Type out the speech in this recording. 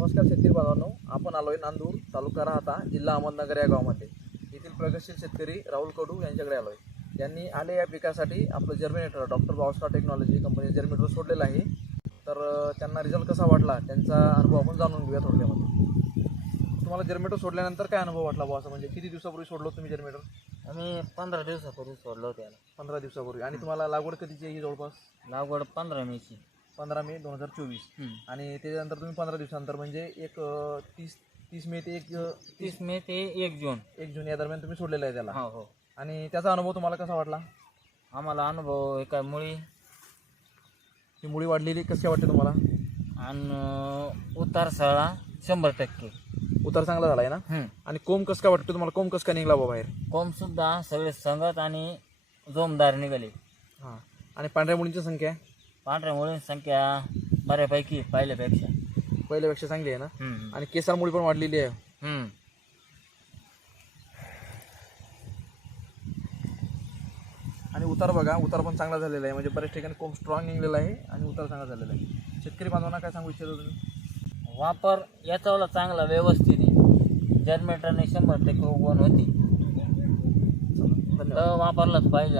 नमस्कार शेतकरी बांधवांनो आपण आलोय नांदूर तालुका राहता जिल्हा अहमदनगर या गावामध्ये. येथील प्रगतशील शेतकरी राहुल कडू यांच्याकडे आलोय. त्यांनी आले या पिकासाठी आपलं जर्मिनेटर डॉक्टर बावस्टार टेक्नॉलॉजी कंपनी जर्मिनेटर सोडलेलं आहे. तर त्यांना रिझल्ट कसा वाटला? त्यांचा अनुभव आपण जाणून घेऊया थोडक्यामध्ये. तुम्हाला जर्मिनेटर सोडल्यानंतर काय अनुभव वाटला बुवा असं म्हणजे किती दिवसापूर्वी सोडलो तुम्ही जर्मिनेटर आम्ही पंधरा दिवसापूर्वी सोडलो त्याला पंधरा दिवसापूर्वी. आणि तुम्हाला लागवड कधीची आहे ही जवळपास? लागवड पंधरा मेची. पंधरा मे दोन हजार चोवीस. आणि त्याच्यानंतर तुम्ही पंधरा दिवसानंतर म्हणजे एक अं, तीस तीस मे ते एक अं, तीस मे ते एक जून. एक जून या दरम्यान तुम्ही सोडलेलं आहे त्याला. हो हो. आणि त्याचा अनुभव तुम्हाला कसा वाटला? आम्हाला अनुभव एका मुळी. ही मुळी वाढलेली कशी वाटते तुम्हाला? आणि उतार सळा शंभर टक्के. उतार चांगला झाला आहे ना आणि कोंब कसं काय वाटतं तुम्हाला? कोंब कसं काय निघला बा बाहेर? कोंब सुद्धा सगळे संगत आणि जोमदार निघाले. हां. आणि पांढऱ्या मुळींची संख्या? पांढऱ्या मुळींची संख्या बऱ्यापैकी पहिल्यापेक्षा. पहिल्यापेक्षा चांगली आहे ना? हम्म. आणि केसार मुळी पण वाढलेली आहे. हम्म. आणि उतार बघा उतार पण चांगला झालेला आहे. म्हणजे बऱ्याच ठिकाणी कोंब स्ट्रॉंग निघलेला आहे आणि उतार चांगला झालेला आहे. शेतकरी बांधवांना काय सांगू इच्छितो तुम्ही? वापर याचावाला चांगला व्यवस्थित आहे. जर्मेटरने शंभर टक्के उगवण होती. धन्यवाद. तर वापरलाच पाहिजे.